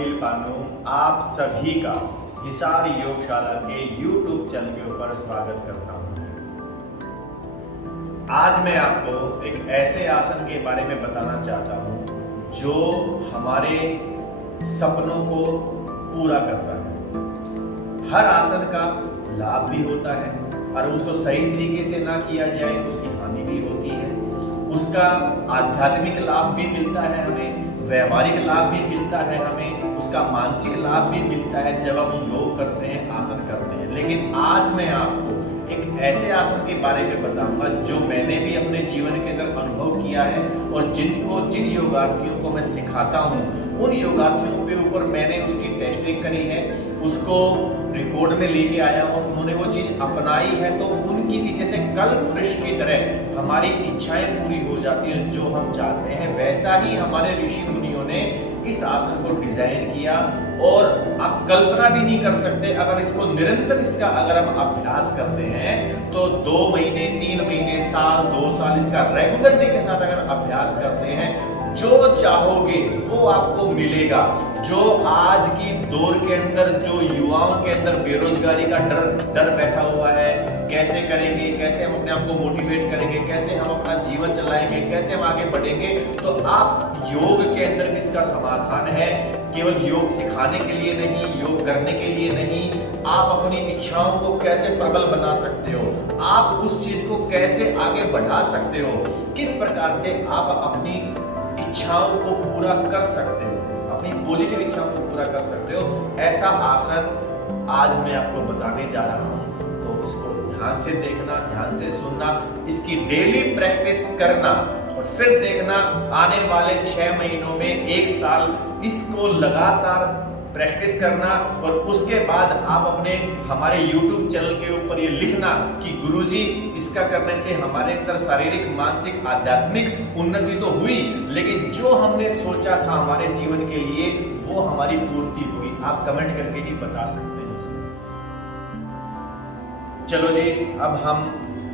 अनिल पानू आप सभी का हिसार योगशाला के YouTube चैनल के ऊपर स्वागत करता हूँ। आज मैं आपको एक ऐसे आसन के बारे में बताना चाहता हूँ जो हमारे सपनों को पूरा करता है। हर आसन का लाभ भी होता है और उसको सही तरीके से ना किया जाए उसकी हानि भी होती है। उसका आध्यात्मिक लाभ भी मिलता है हमें, व्यवहारिक लाभ भी मिलता है हमें, उसका मानसिक लाभ भी मिलता है जब हम योग करते हैं, आसन करते हैं। लेकिन आज मैं आपको एक ऐसे आसन के बारे में बताऊंगा जो मैंने भी अपने जीवन के अंदर अनुभव किया है और जिन योगार्थियों को मैं सिखाता हूं उन योगार्थियों के ऊपर मैंने उसकी टेस्टिंग करी है, उसको रिकॉर्ड में लेके आया और उन्होंने वो चीज़ अपनाई है, तो उनकी भी जैसे कल्प वृक्ष की तरह हमारी इच्छाएं पूरी हो जाती हैं जो हम चाहते हैं। वैसा ही हमारे ऋषि मुनियों ने इस आसन को डिजाइन किया और आप कल्पना भी नहीं कर सकते अगर इसको निरंतर इसका अगर हम अभ्यास करते हैं तो 2 महीने 3 महीने साल 2 साल इसका रेगुलरिटी के साथ अगर अभ्यास करते हैं, जो चाहोगे वो आपको मिलेगा। जो आज की दौर के अंदर जो युवाओं के अंदर बेरोजगारी का डर बैठा हुआ है, कैसे करेंगे, कैसे हम अपने आप को मोटिवेट करेंगे, कैसे हम अपना जीवन चलाएंगे, कैसे हम आगे बढ़ेंगे, तो आप योग के अंदर इसका समाधान है। केवल योग सिखाने के लिए नहीं, योग करने के लिए नहीं, आप अपनी इच्छाओं को कैसे प्रबल बना सकते हो, आप उस चीज को कैसे आगे बढ़ा सकते हो, किस प्रकार से आप अपनी इच्छाओं को पूरा कर सकते हो, अपनी पॉजिटिव इच्छाओं को पूरा कर सकते हो। ऐसा आसन आज मैं आपको बताने जा रहा हूं, तो उसको ध्यान से देखना, ध्यान से सुनना, इसकी डेली प्रैक्टिस करना और फिर देखना आने वाले 6 महीनों में 1 साल इसको लगातार प्रैक्टिस करना और उसके बाद आप अपने हमारे YouTube चैनल के ऊपर ये लिखना कि गुरुजी इसका करने से हमारे अंदर शारीरिक, मानसिक, आध्यात्मिक उन्नति तो हुई, लेकिन जो हमने सोचा था हमारे जीवन के लिए वो हमारी पूर्ति हुई। आप कमेंट करके भी बता सकते हैं। चलो जी, अब हम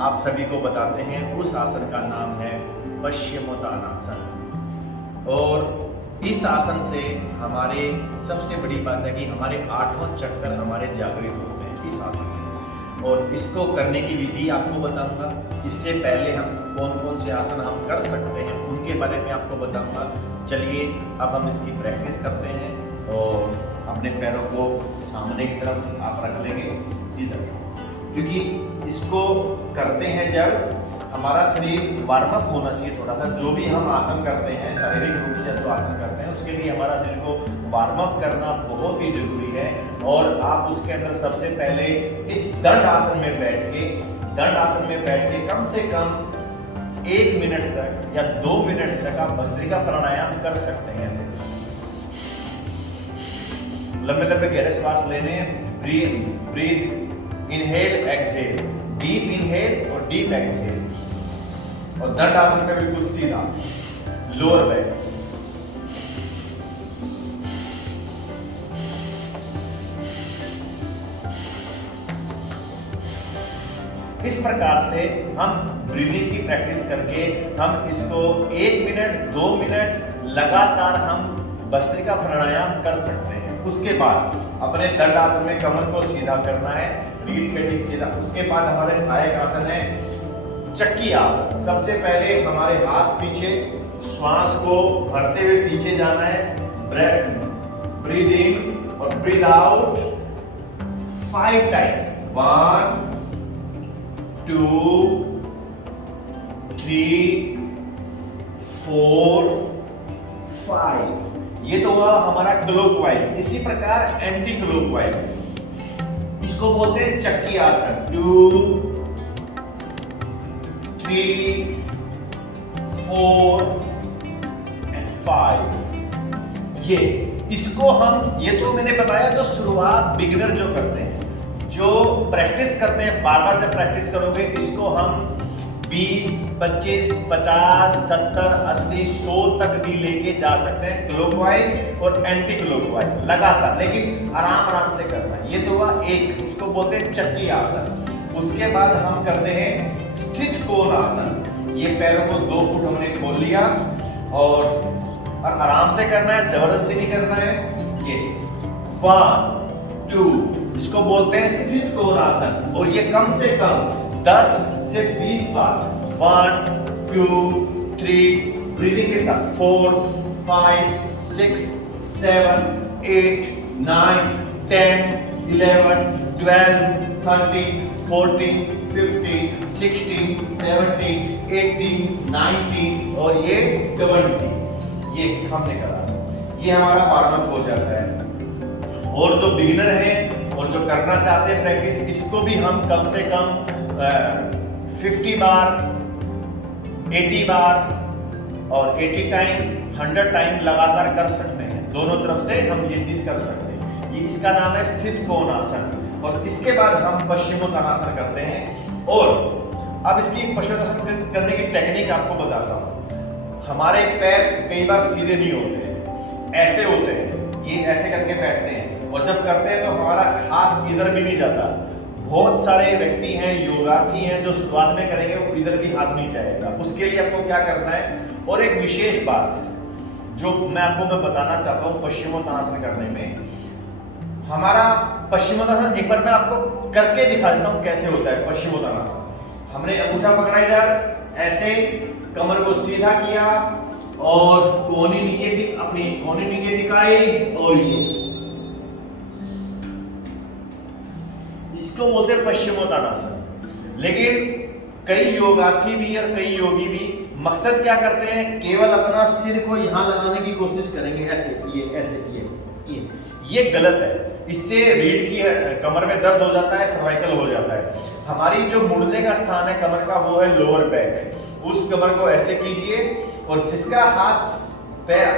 आप सभी को बताते हैं उस आसन का नाम है पश्चिमोत्तानासन। और इस आसन से हमारे सबसे बड़ी बात है कि हमारे 8वां चक्कर हमारे जागृत होते हैं इस आसन से, और इसको करने की विधि आपको बताऊंगा। इससे पहले हम कौन कौन से आसन हम कर सकते हैं उनके बारे में आपको बताऊंगा। चलिए अब हम इसकी प्रैक्टिस करते हैं और अपने पैरों को सामने की तरफ आप रख लेंगे इधर, क्योंकि इसको करते हैं जब हमारा शरीर वार्म अप होना चाहिए थोड़ा सा। जो भी हम आसन करते हैं शारीरिक रूप से जो आसन करते हैं उसके लिए हमारा शरीर को वार्म अप करना बहुत ही जरूरी है। और आप उसके अंदर सबसे पहले इस दंड आसन में बैठ के कम से कम 1 मिनट तक या 2 मिनट तक आप भस्त्रिका प्राणायाम कर सकते हैं। ऐसे लंबे लंबे गहरे श्वास लेने, breath inhale exhale, deep inhale और डीप एक्सहेल, और दंड आसन पे बिल्कुल सीधा लोअर बैक। इस प्रकार से हम ब्रीदिंग की प्रैक्टिस करके हम इसको 1 मिनट 2 मिनट लगातार हम भस्त्रिका प्राणायाम कर सकते हैं। उसके बाद अपने दंड आसन में कमर को सीधा करना है, रीढ़ के ठीक सीधा। उसके बाद हमारे सहायक आसन है चक्की आसन। सबसे पहले हमारे हाथ पीछे, श्वास को भरते हुए पीछे जाना है, ब्रीद इन और ब्रीद आउट 5 टाइम, 1 2 3 4 5। ये तो हुआ हमारा क्लॉकवाइज। इसी प्रकार एंटी क्लॉकवाइज, इसको बोलते हैं चक्की आसन। 2 3 4 एंड 5। इसको हम, ये तो मैंने बताया जो शुरुआत बिगिनर जो करते हैं, जो प्रैक्टिस करते हैं, बार बार जब प्रैक्टिस करोगे इसको हम 20 25 50 70 80 100 तक भी लेके जा सकते हैं, क्लॉकवाइज और एंटी क्लॉकवाइज लगातार, लेकिन आराम आराम से करना है। ये तो हुआ एक, इसको बोलते हैं चक्की आसन। उसके बाद हम करते हैं स्थित कोण आसन। ये पैरों को 2 फुट हमने खोल लिया और और आराम से करना है, जबरदस्ती नहीं करना है। ये 1 2, इसको बोलते हैं स्थित कोण आसन, और ये कम से कम 10 से 20 बार। 1 2 3, ब्रीदिंग के साथ 4 5 6 7 8 9 10 11 12 13 14 15 16 17 18 19 और ये 20। ये हमने करा, ये हमारा वार्म अप हो जाता है। और जो बिगिनर हैं और जो करना चाहते हैं प्रैक्टिस, इसको भी हम कम से कम 50 बार 80 बार और 80 टाइम 100 टाइम लगातार कर सकते हैं। दोनों तरफ से हम ये चीज कर सकते हैं। ये इसका नाम है स्थित कोण आसन। और इसके बाद हम पश्चिमोत्तानासन करते हैं। और अब इसकी पश्चिमोत्तानासन करने की टेक्निक आपको बताता हूँ। हमारे पैर कई बार सीधे नहीं होते, ऐसे होते हैं, ये ऐसे करके बैठते हैं, और जब करते हैं तो हमारा हाथ इधर भी नहीं जाता। बहुत सारे व्यक्ति हैं, योगार्थी हैं, जो शुरुआत में करेंगे वो इधर भी हाथ नहीं जाएगा। उसके लिए आपको क्या करना है, और एक विशेष बात जो मैं आपको बताना चाहता हूँ पश्चिमोत्तानासन करने में, हमारा पश्चिमोत्तानासन एक बार मैं आपको करके दिखा देता हूँ कैसे होता है पश्चिमोत्तानासन। हमने अंगूठा पकड़ा इधर, ऐसे कमर को सीधा किया और कोहनी नीचे अपनी कोहनी नीचे टिकाई, और ये इसको बोलते हैं पश्चिमोत्तानासन। लेकिन कई योगार्थी भी और कई योगी भी मकसद क्या करते हैं, केवल अपना सिर को यहां लगाने की कोशिश करेंगे, ऐसे ये गलत है। इससे रीढ़ की कमर में दर्द हो जाता है, सर्वाइकल हो जाता है। हमारी जो मुड़ने का स्थान है कमर का, वो है लोअर बैक। उस कमर को ऐसे कीजिए, और जिसका हाथ पैर,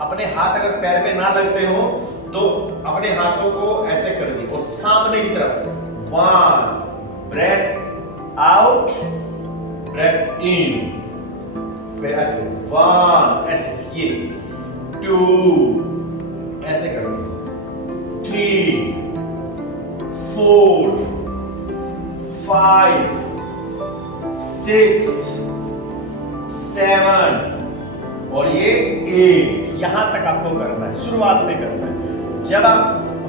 अपने हाथ अगर पैर में ना लगते हो तो अपने हाथों को ऐसे कर दीजिए और सामने की तरफ 1 ब्रेथ आउट, ब्रेथ इन, फिर ऐसे 1 ऐसे, ये 2 ऐसे करोगे, 3 4 5 6 7 और ये 8। यहां तक आपको करना है, शुरुआत में करना है। जब आप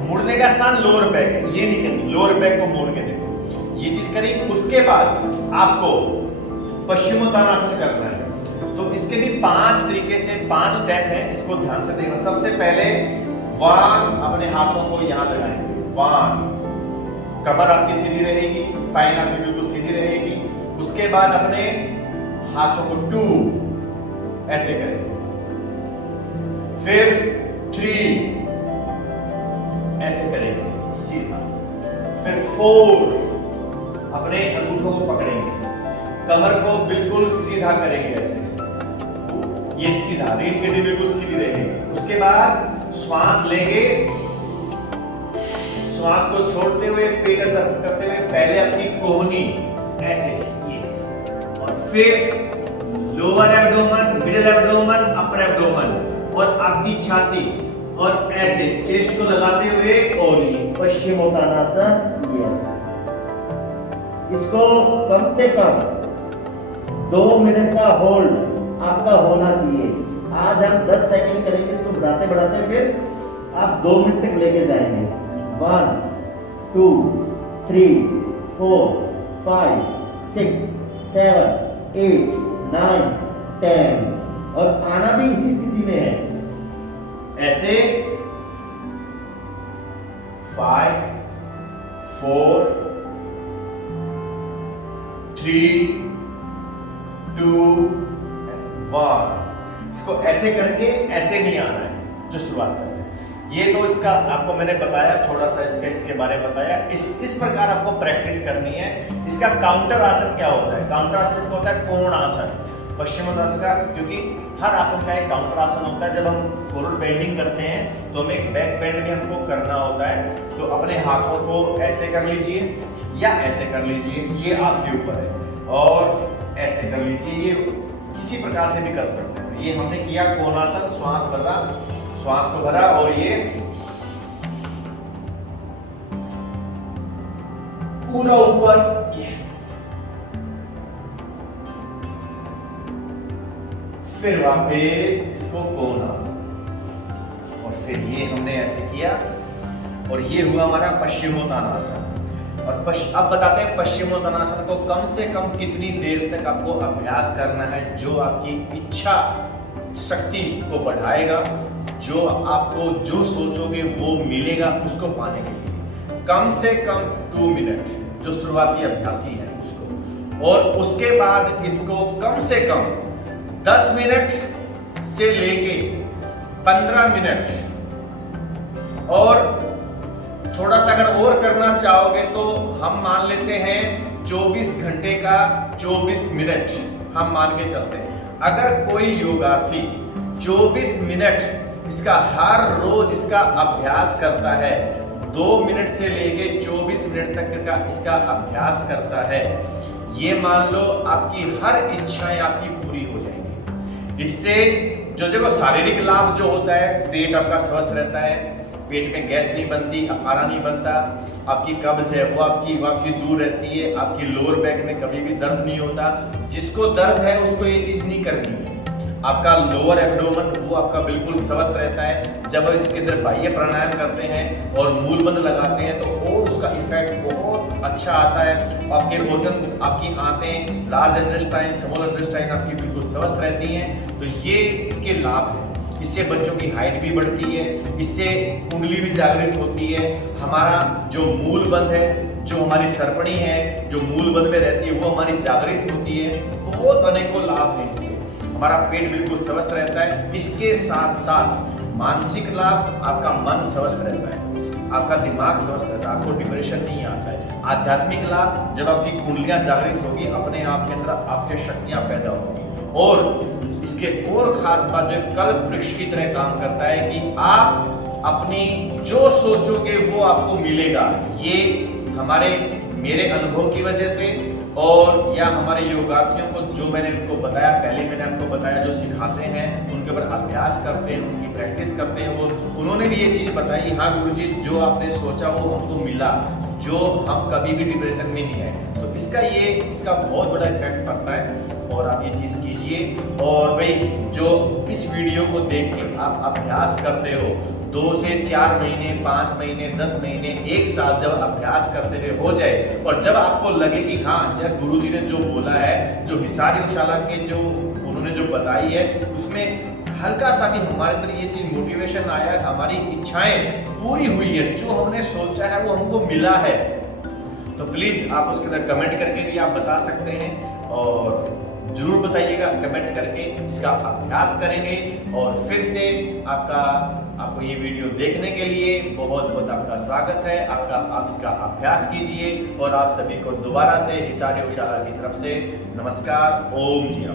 मुड़ने का स्थान लोअर बैक है, ये नहीं करनी, लोअर बैक को मोड़ के देखो, ये चीज करी। उसके बाद आपको पश्चिमोत्तानासन करना है। तो इसके भी 5 तरीके से 5 स्टेप हैं, इसको ध्यान से देखना। सबसे पहले 1, अपने हाथों को यहां लगाएंगे, 1, कमर आपकी सीधी रहेगी, स्पाइन आपकी बिल्कुल सीधी रहेगी। उसके बाद अपने हाथों को 2 ऐसे करेंगे, फिर 3 ऐसे करेंगे सीधा, फिर 4 अपने अंगूठों को पकड़ेंगे, कमर को बिल्कुल सीधा करेंगे ऐसे, ये सीधा, रीढ़ की हड्डी बिल्कुल सीधी रहेगी। उसके बाद श्वास लेंगे, श्वास को छोड़ते हुए पेट अंदर करते हुए पहले अपनी कोहनी ऐसे ये, और फिर lower abdomen, middle abdomen, upper abdomen और आपकी छाती, और ऐसे चेस्ट को लगाते हुए, और ये पश्चिमोत्तानासन। इसको कम से कम 2 मिनट का होल्ड आपका होना चाहिए। आज हम 10 सेकंड करेंगे, इसको बढ़ाते बढ़ाते फिर आप 2 मिनट तक लेके जाएंगे। 1 2 3 4 5 6 7 8 9 10, और आना भी इसी स्थिति में है, ऐसे 5 4 3 2 1। इसको ऐसे करके ऐसे नहीं आना है जो शुरुआत कर। ये तो इसका आपको मैंने बताया, थोड़ा सा इसके बारे में बताया। इस प्रकार आपको प्रैक्टिस करनी है। इसका काउंटर आसन क्या होता है? काउंटर आसन इसका होता है कोण आसन, पश्चिमोत्तानासन का, क्योंकि हर आसन का एक काउंटर आसन होता है। जब हम फॉरवर्ड बेंडिंग करते हैं तो हमें एक बैक बेंड भी हमको करना होता है। तो अपने हाथों को ऐसे कर लीजिए या ऐसे कर लीजिए, ये आपके ऊपर है, और ऐसे कर लीजिए, ये किसी प्रकार से भी कर सकते हैं। ये हमने किया कोणासन, श्वास भरा, श्वास को भरा, और ये पूरा ऊपर, ये फिर वापस इसको कोणासन। ये हमने ऐसे किया और ये हुआ हमारा पश्चिमोत्तानासन। और अब बताते हैं पश्चिमोत्तानासन को कम से कम कितनी देर तक आपको अभ्यास करना है, जो आपकी इच्छा शक्ति को बढ़ाएगा, जो आपको जो सोचोगे वो मिलेगा उसको पाने के लिए। कम से कम 2 मिनट, जो शुरुआती अभ्यासी है उसको, और उसके बाद इसको कम से कम 10 मिनट से लेके 15 मिनट, और थोड़ा सा अगर और करना चाहोगे तो हम मान लेते हैं 24 घंटे का 24 मिनट हम मान के चलते हैं। अगर कोई योगार्थी 24 मिनट इसका हर रोज इसका अभ्यास करता है, 2 मिनट से लेके 24 मिनट तक का इसका अभ्यास करता है, ये मान लो आपकी हर इच्छाएं आपकी पूरी हो जाएंगी। इससे जो देखो शारीरिक लाभ जो होता है, पेट आपका स्वस्थ रहता है, पेट में गैस नहीं बनती, अफारा नहीं बनता, आपकी कब्ज है वो आपकी दूर रहती है, आपकी लोअर बैक में कभी भी दर्द नहीं होता। जिसको दर्द है उसको ये चीज नहीं करनी है। आपका लोअर एब्डोमेन वो आपका बिल्कुल स्वस्थ रहता है। जब इसके अंदर बाह्य प्राणायाम करते हैं और मूलबंध लगाते हैं तो और उसका इफेक्ट बहुत अच्छा आता है। आपके ऑर्गन, आपकी आंतें, लार्ज इंटेस्टाइन, स्मॉल इंटेस्टाइन आपकी बिल्कुल स्वस्थ रहती हैं। तो ये इसके लाभ हैं। इससे बच्चों की हाइट भी बढ़ती है, इससे कुंडली भी जागृत होती है। हमारा जो मूलबंध है, जो हमारी सरपणी है, जो मूलबंध में रहती है वो हमारी जागृत होती है। बहुत अनेकों लाभ है इससे। हमारा पेट बिल्कुल स्वस्थ रहता है। इसके साथ साथ मानसिक लाभ, आपका मन स्वस्थ रहता है, आपका दिमाग स्वस्थ रहता है, आपको डिप्रेशन नहीं आता है। आध्यात्मिक लाभ, जब आपकी कुंडलियां जागृत होगी, अपने आप के अंदर आपके शक्तियां पैदा होगी। और इसके और खास बात जो कल्प वृक्ष की तरह काम करता है कि आप अपनी जो सोचोगे वो आपको मिलेगा। ये मेरे अनुभव की वजह से, और या हमारे योगार्थियों को जो मैंने उनको बताया, पहले मैंने आपको बताया, जो सिखाते हैं उनके ऊपर अभ्यास करते हैं, उनकी प्रैक्टिस करते हैं, वो उन्होंने भी ये चीज़ बताई, हाँ गुरुजी जो आपने सोचा वो हमको मिला, जो हम कभी भी डिप्रेशन में नहीं आए। तो इसका बहुत बड़ा इफेक्ट पड़ता है। और आप ये चीज़ कीजिए। और भाई जो इस वीडियो को देख के आप अभ्यास करते हो, 2 से 4 महीने, 5 महीने, 10 महीने, 1 साल जब अभ्यास करते हुए हो जाए, और जब आपको लगे कि हाँ यार गुरुजी ने जो बोला है, जो हिसार योगशाला के जो उन्होंने जो बताई है, उसमें हल्का सा भी हमारे अंदर ये चीज मोटिवेशन आया है, हमारी इच्छाएं पूरी हुई है, जो हमने सोचा है वो हमको मिला है, तो प्लीज आप उसके अंदर कमेंट करके भी आप बता सकते हैं। और जरूर बताइएगा कमेंट करके, इसका अभ्यास करेंगे। और फिर से आपको ये वीडियो देखने के लिए बहुत बहुत आपका स्वागत है। आप इसका अभ्यास कीजिए। और आप सभी को दोबारा से हिसार योगशाला की तरफ से नमस्कार। ओम जी।